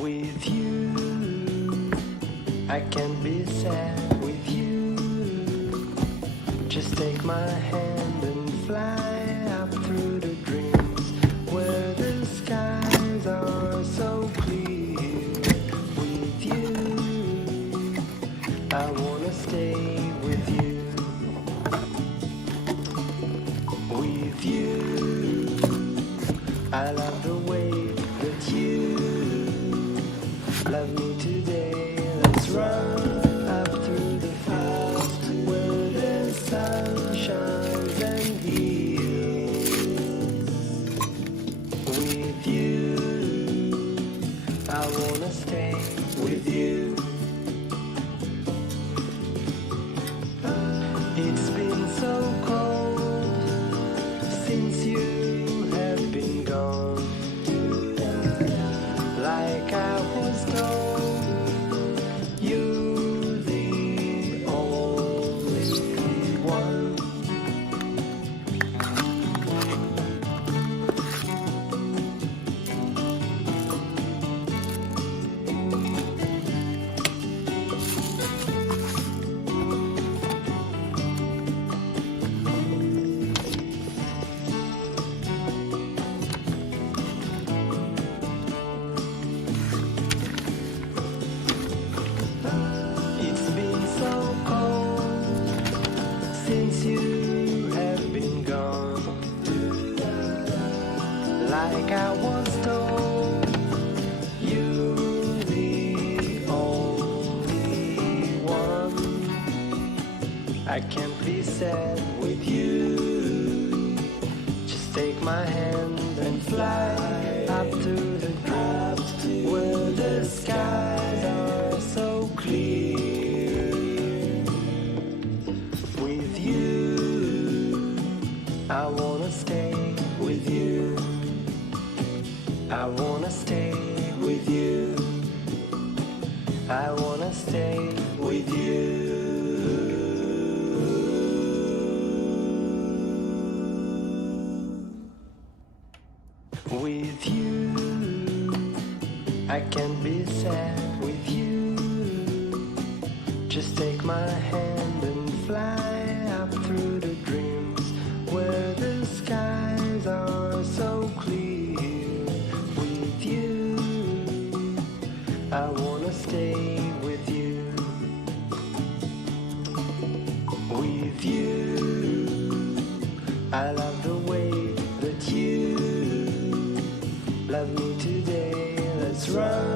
With you, I can't be sad with you. Just take my hand and fly up through the dreams where the skies are so clear. With you, I wanna stay with you. With you, I love the way that you love me today. Let's run up through the fields where the sun shines and heals. With you, I wanna stay with you. It's been so cold since you have been gone. Like I was told, you're the only one. It's been so cold since you have been gone. Like I was told, you're the only one. I can't be sad with you. Just take my hand and fly up to the clouds where the skies are so clear. With you, I wanna stay with you. I wanna stay with you. I wanna stay with you. With you, I can't be sad with you. Just take my hand and fly up through the dreams where the skies are so clear. With you, I wanna stay with you. With you, I love the way that you love me today. Let's run